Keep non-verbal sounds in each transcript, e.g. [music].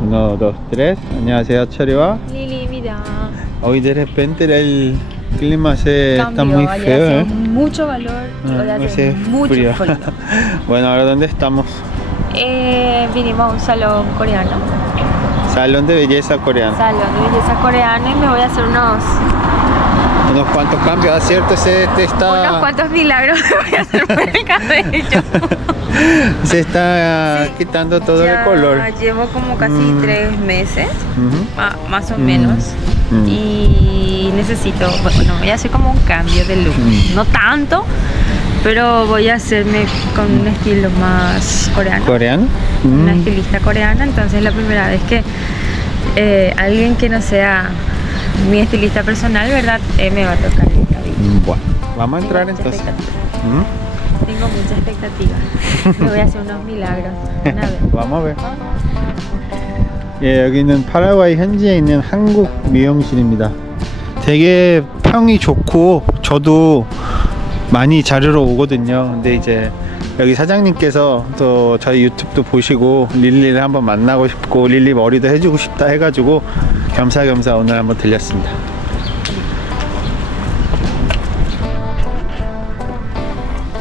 Uno, dos, tres. 안녕하세요, 철이와. Lili, Hoy de repente el clima se está Cambio, muy ayer feo, hacía ¿eh? mucho calor, Ah, ahora hoy hace hace mucho frío. frío. [laughs] bueno, ahora ¿dónde estamos? Eh, vinimos a un salón coreano, Salón de belleza coreano. salón de belleza coreano y me voy a hacer unos, Unos cuantos cambios, ¿ah, ¿cierto? Se te está, unos cuantos milagros me [laughs] voy a hacer por el cabello. [laughs] se está Sí. quitando todo el color. Llevo como casi Mm. tres meses, más o Mm. menos. Mm. Y necesito, bueno, voy a hacer como un cambio de look. Mm. No tanto, pero voy a hacerme con un estilo más coreano. ¿Coreano? una Mm. estilista coreana, entonces es la primera vez que eh, alguien que no sea mi estilista personal, ¿verdad? Eh, me va a tocar el cabello. Mm, Bueno, vamos a entrar entonces. ¿Mm? Tengo mucha expectativa. Me voy a hacer unos milagros. Una vez. [laughs] vamos a ver. 예, 여기는 파라과이 현지에 있는 한국 미용실입니다. 되게 평이 좋고 저도 많이 자르러 오거든요. 근데 이제 여기 사장님께서 또 저희 유튜브도 보시고 릴리를 한번 만나고 싶고 릴리 머리도 해주고 싶다 해가지고 겸사겸사 오늘 한번 들렸습니다.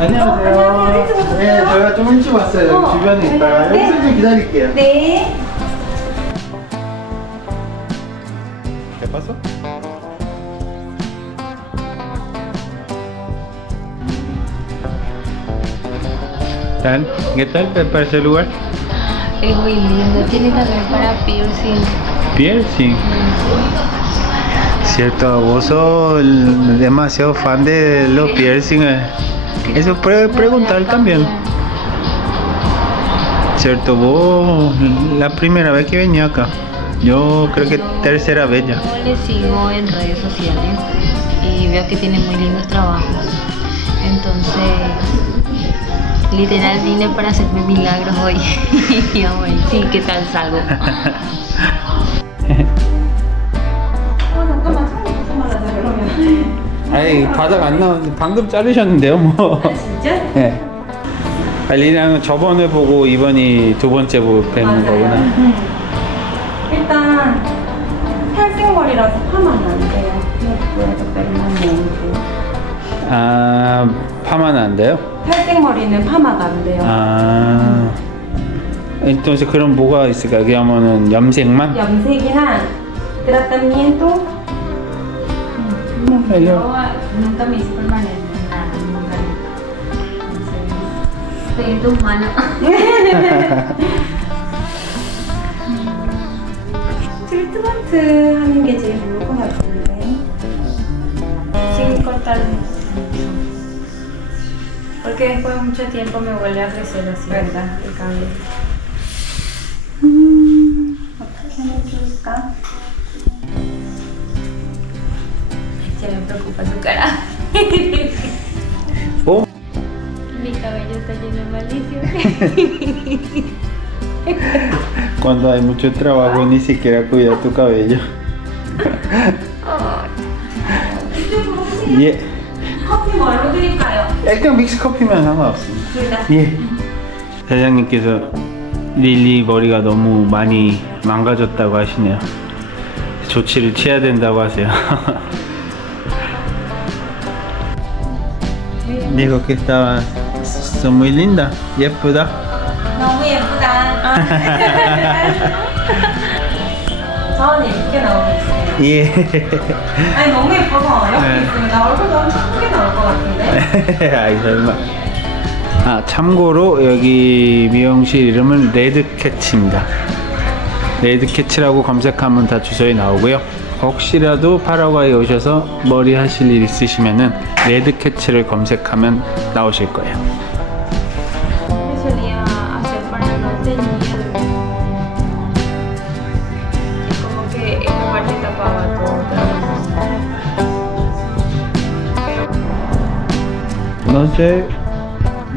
안녕하세요. 네, 저희가 좀 일찍 왔어요. 여기 주변에 있다가 여기서 좀 기다릴게요. 네. ¿Qué pasó? ¿Tal? ¿Qué tal te parece el lugar? Es muy lindo. Tiene también para piercing. Piercing. Cierto, vos sos el- demasiado fan de los piercing. Eso puede preguntar también. Cierto, vos la primera vez que venía acá. Yo creo que tercera vez ya. Yo le sigo en redes sociales y veo que tiene muy lindos trabajos. Entonces, literal vine para hacerme milagros hoy. [laughs] y vamos a sí, qué tal salgo. [laughs] 아니 바닥 안 나오는데 방금 자르셨는데요 뭐 진짜? [laughs] 네. 알리랑은 저번에 보고 이번이 두 번째 보- 뵙는 거구나 일단 탈색머리라서 파마는 안 돼요. 빼면 아 파마는 안 돼요? 탈색머리는 파마가 안 돼요. 아 그럼 뭐가 있을까? 하면은 염색만? 염색이랑 아, Yo nunca me hice permanente, nada, nunca. Entonces, estoy en tus manos. 트리트먼트 하는 게 제일 좋을 것 같은데. Sin cortarme. Porque después de mucho tiempo me vuelve a crecer así, ¿verdad? El cabello. 음, 어떻게 하면 좋을까? Me preocupa su cara. 어? Mi cabello está lleno de malicia. Cuando hay mucho trabajo ni siquiera cuida tu cabello 예 커피 뭘로 드릴까요? 일단 믹스 커피면 상관없습니다 둘 다. 예. 사장님께서 릴리 머리가 너무 많이 망가졌다고 하시네요. 조치를 취해야 된다고 하세요. Dijo que estaba son muy linda, 예쁘다. 너무 예쁘다. 나오고 있어요. 예. 아니 너무 예뻐서 옆에 네. 있으면 나 얼굴도 엄청 크게 나올 것 같은데. 아이 설마. 아 참고로 여기 미용실 이름은 레드캣입니다. 레드캣이라고 검색하면 다 주소에 나오고요. 혹시라도 파라과이 오셔서 머리 하실 일 있으시면은 레드캣을 검색하면 나오실 거예요. No sé,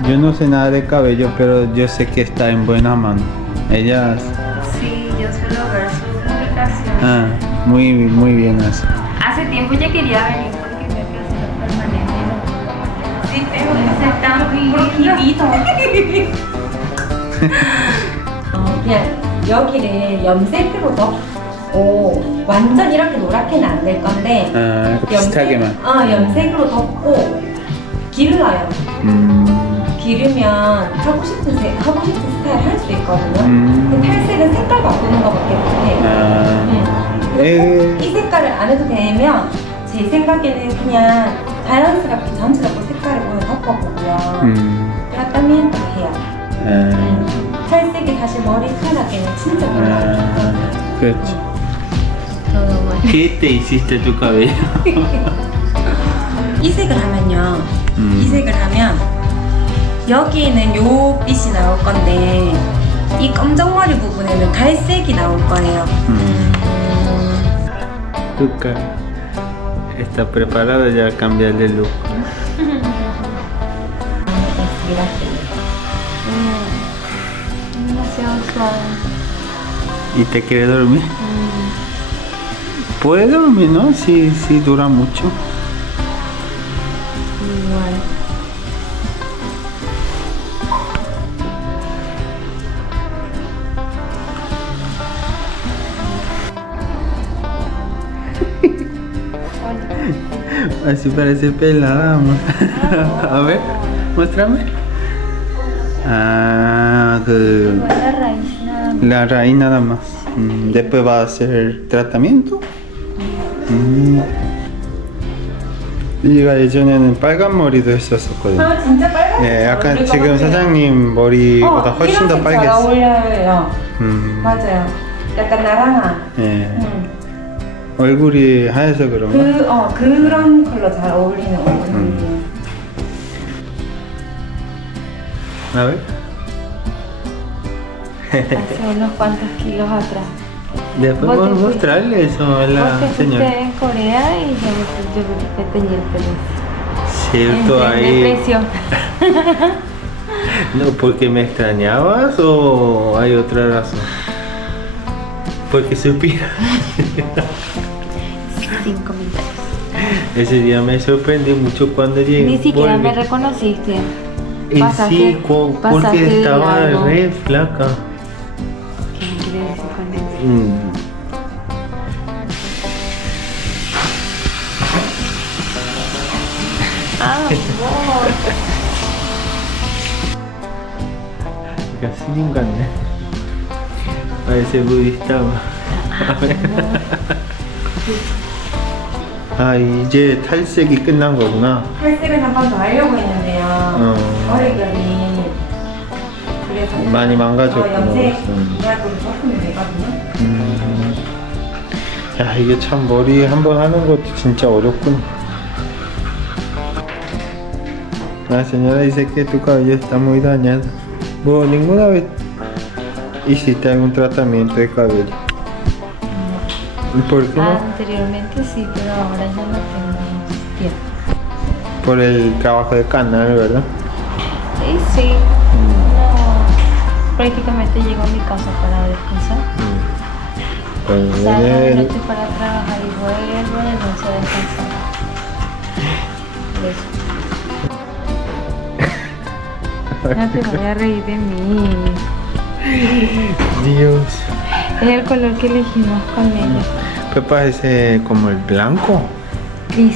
yo no sé nada de cabello, pero yo sé que está en buena mano. Ella, Sí, yo suelo ver su publicación. ah, muy, muy bien así. Hace tiempo ya quería venir porque me quiero hacer permanente. Sí, pero es tan brujito. Bien. 여기를 염색으로 덮고 완전 이렇게 노랗게는 안 될 건데 아, 비슷하게만. 어, 염색으로 덮고 길러요. 음, 기르면 하고 싶은 색, 하고 싶은 스타일 할 수 있거든요. 음. 근데 탈색은 색깔 바꾸는 것밖에 못해. 아, 네. 에, 이 색깔을 안 해도 되면 제 생각에는 그냥 자연스럽게 전체적으로 색깔을 오늘 덮어보고요. 음, 트라타미엔토 해요. 아, 음. 탈색이 사실 머리카락에는 진짜 별로 안 좋거든요. 그렇지. ¿Qué te hiciste tu cabello? 이 색을 하면요. 음. 이 색을 하면 여기는 요 빛이 나올 건데 이 검정 머리 부분에는 갈색이 나올 거예요. Mm. Tuca está preparada ya a cambiar de look. Demasiado suave. ¿Y te quiere dormir? Puede dormir, ¿no? Si, si dura mucho. Así parece pelada, amor. A ver, muéstrame. Ah, que La raíz nada más. la raíz nada más. Mm, Después va a hacer tratamiento. 음. 얘가 예전에는 빨간 머리도 했었었거든요. 아 진짜 빨간 네, 약간 지금 사장님 머리보다 훨씬 더잘 빨개졌어. 어울려요. 음, 맞아요. 약간 나랑아. 네. 음. 얼굴이 하얘서 그런가? 그, 어, 그런 컬러 잘 어울리는 얼굴이에요. 음. A ver. Hace unos cuantos kilos atrás. Después Vos vos te fuiste- mostrarle eso a la Porque fuiste señora. en Corea y yo me, yo me teñí el pelo. Cierto, En- en ahí. depresión. No, porque me extrañabas o hay otra razón. Porque supiera. Ese día me sorprendí mucho cuando llegué. Ni siquiera me reconociste. Y sí, porque estaba re flaca. ¿Qué me quiere decir con eso? Mm. Ah, [laughs] Casi nunca 네 Parece budista. [laughs] 아 이제 탈색이 끝난 거구나. 탈색을 한 번 더 하려고 했는데요. 어. 머리결이 그래서 많이 망가졌구나, 어, 염색 벌써. 계약으로 조금 되거든요. 음. 야 이게 참 머리 한 번 하는 것도 진짜 어렵군. La señora dice que tu cabello está muy dañado. ¿Vos ninguna vez hiciste algún tratamiento de cabello? ¿Y por qué? Anteriormente sí, pero ahora ya no tengo tiempo. Por el trabajo de canal, ¿verdad? Sí, sí. No, prácticamente llego a mi casa para descansar. Pues, Salgo de el- noche para trabajar y vuelvo de noche a descansar. Eso. [laughs] No te voy a reír de mí. Dios. Es el color que elegimos con ella. Pepa es eh, como el blanco, Gris.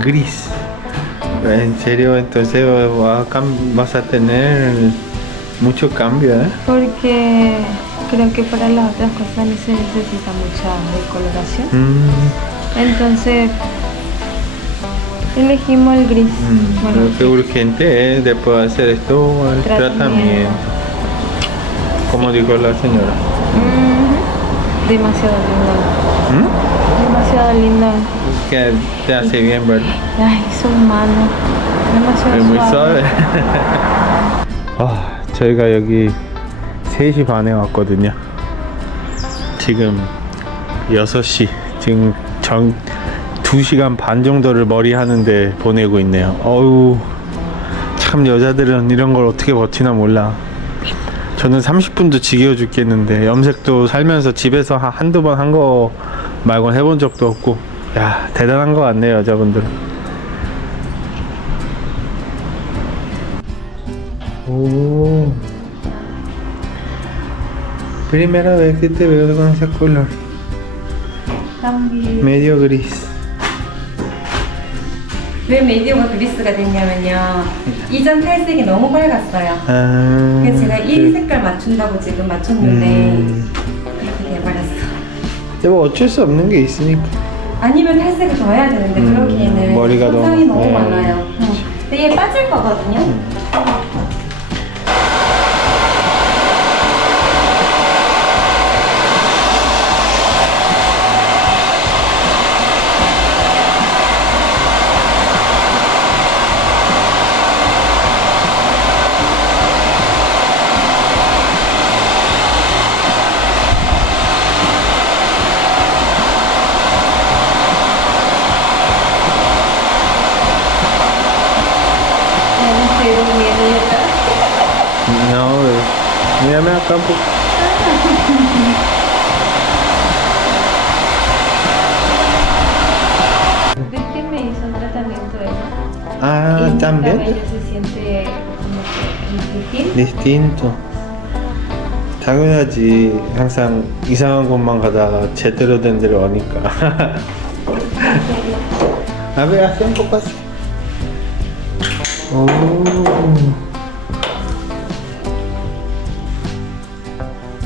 gris. En serio, entonces va a cam- vas a tener mucho cambio, ¿eh? Porque creo que para las otras cosas no se necesita mucha decoloración. Mm, Entonces elegimos el gris. mm, Bueno, Lo que urgente es después de hacer esto el Tratamiento. tratamiento. Como dijo la señora. ujú, demasiado lindo. ¿Mm? Demasiado lindo. Que te hace bien, ¿verdad? Ay, su mano. Demasiado Es muy suave. 아, [laughs] 저희가 여기 3시 반에 왔거든요. 지금 6시. 지금 정 2시간 반 정도를 머리 하는데 보내고 있네요. 어우, 참 여자들은 이런 걸 어떻게 버티나 몰라. 저는 30분도 지겨워 죽겠는데 염색도 살면서 집에서 한- 한두 번 한 거 말곤 해본 적도 없고 야 대단한 것 같네요 여자분들 오 Primera vez que te veo con ese color. también. Medio gris. 왜 메디어가 그리스가 됐냐면요. 이전 탈색이 너무 밝았어요. 아. 그래서 제가 이 그- 색깔 맞춘다고 지금 맞췄는데 음. 근데 뭐 어쩔 수 없는 게 있으니까. 아니면 탈색을 더 해야 되는데 음, 그러기에는 머리가 손상이 너무- 너무, 네. 많아요. 응. 근데 얘 빠질 거거든요. 짬뽕. Déjenme hizo un tratamiento de- Ah, y también. ella se siente como que distinta. 리스틴토 당연하지 항상 이상한 곳만 가다가 제대로 된 데를 오니까 아베야 쌤 뽑았어 오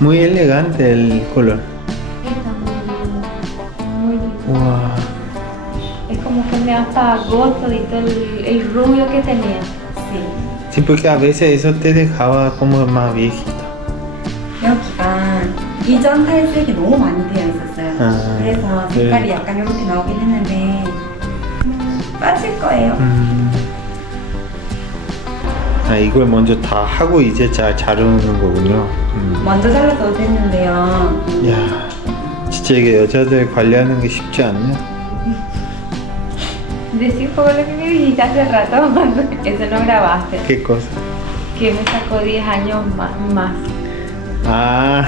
Muy elegante el color. Está muy lindo. Muy lindo. Wow. Es como que me apagó todito el, el rubio que tenía. Sí. Sí, porque a veces eso te dejaba como más viejita. 여기가 이전 탈색이 너무 많이 되어 있었어요. 아, 그래서 네. 색깔이 약간 이렇게 나오긴 했는데 음, 빠질 거예요. 음. 아, 이걸 먼저 다 하고 이제 잘 자르는 거군요. 음. 먼저 잘라도 됐는데요. 야, 진짜 이게 여자들 관리하는 게 쉽지 않네. Decís fue lo que me dijiste hace rato cuando eso no grabaste. ¿Qué cosa? Que me sacó 10 años más. más. 아,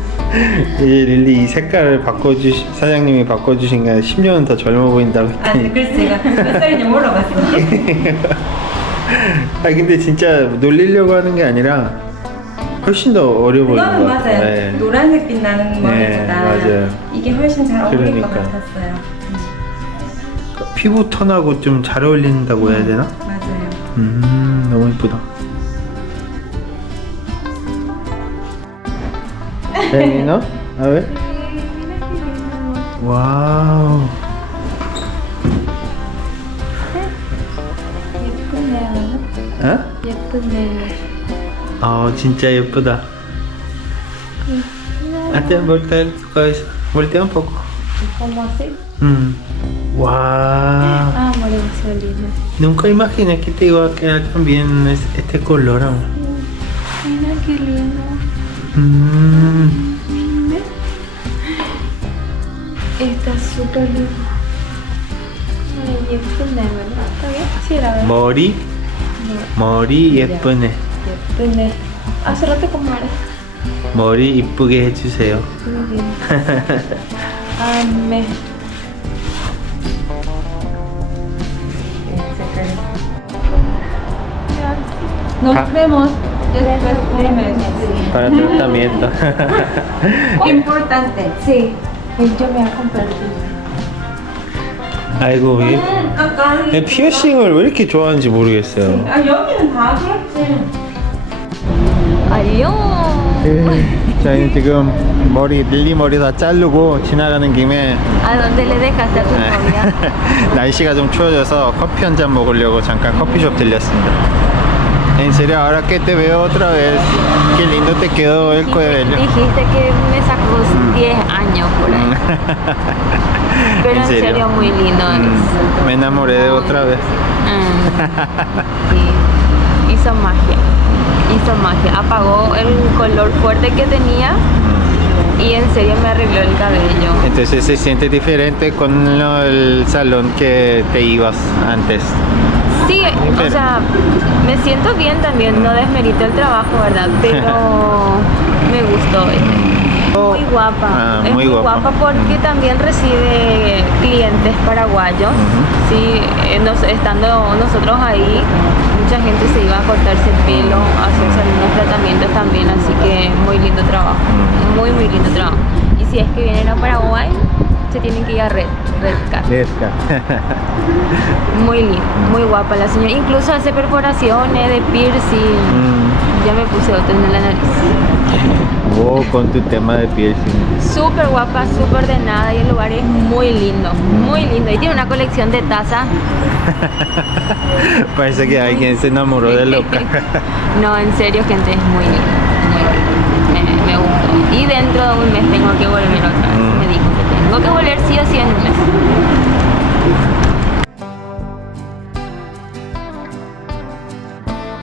[laughs] 이제 릴리 이 색깔을 바꿔주시 사장님이 바꿔주신 게 10년은 더 젊어 보인다고 아, 네, 했더니. 그래서 제가 몇 살인지 물어봤어요. [laughs] [laughs] 아 근데 진짜 놀리려고 하는 게 아니라 훨씬 더 어려 보이는 그거는 것 같아요. 맞아요. 네. 노란색 빛 나는 머리보다 맞아요. 이게 훨씬 잘 어울릴 것 그러니까. 같았어요. 피부 톤하고 좀 잘 어울린다고 해야 되나? 맞아요. 음 너무 이쁘다. [laughs] 네, 너? A ver. 와우. 어? 예쁘네요. 아 진짜 예쁘다. Hazte voltear tu cabeza. Voltea un poco. ¿Cómo así? Mm. Wow. Ah, María Marcelina. Nunca imaginé que te iba a quedar tan bien es- este color. amor. Mira qué lindo. Mm. Está súper lindo. Ay, 예쁘네, ¿verdad? ¿Está bien? Sí, la verdad. 머리, 머리 예쁘네. 예쁘네. Hace rato como era. 머리 이쁘게 해주세요. Muy lindo. Amé. Nos Ah. vemos después de meses. Para tratamiento. Importante. Sí, pues yo me voy a comprar. 아이고, 이 아까 이 피어싱을 왜 이렇게 좋아하는지 모르겠어요. 아 여기는 다 그렇지. Adiós. 저희는 지금 머리, 릴리 머리 다 자르고 지나가는 김에 ¿A dónde le dejaste a tu novia? 날씨가 좀 추워져서 커피 한 잔 먹으려고 잠깐 커피숍 들렸습니다. En serio, ahora que te veo otra vez, qué lindo te quedó el cuello. Dijiste que me sacó 10 años por ahí. Pero ¿En en serio? muy lindo. Mm, me enamoré de otra vez. Mm. Sí. Hizo magia. Hizo magia. Apagó el color fuerte que tenía y en serio me arregló el cabello. Entonces se siente diferente con lo- el salón que te ibas antes. Sí, Pero- o sea, me siento bien también, no desmerito el trabajo, ¿verdad? Pero [laughs] me gustó. Muy guapa, Ah, es muy guapa. guapa, porque también recibe clientes paraguayos. Ujú. Sí, eh, nos- estando nosotros ahí, mucha gente se iba a cortarse el pelo, a hacerse algunos tratamientos también, así que muy lindo trabajo, muy muy lindo trabajo. Y si es que vienen a Paraguay, se tienen que ir a Red, Red Car. Lesca. [laughs] Muy lindo, muy guapa la señora. Incluso hace perforaciones de piercing. Puse otro en la nariz. Vos con tu tema de piercing. Súper guapa, súper ordenada y el lugar es muy lindo, muy lindo. Y tiene una colección de tazas. [laughs] Parece que alguien se enamoró de loca. no, en serio, gente, es muy lindo. Muy lindo. Me, me gustó. Y dentro de un mes tengo que volver otra vez. Mm. Me dijo que tengo que volver sí o sí en un mes.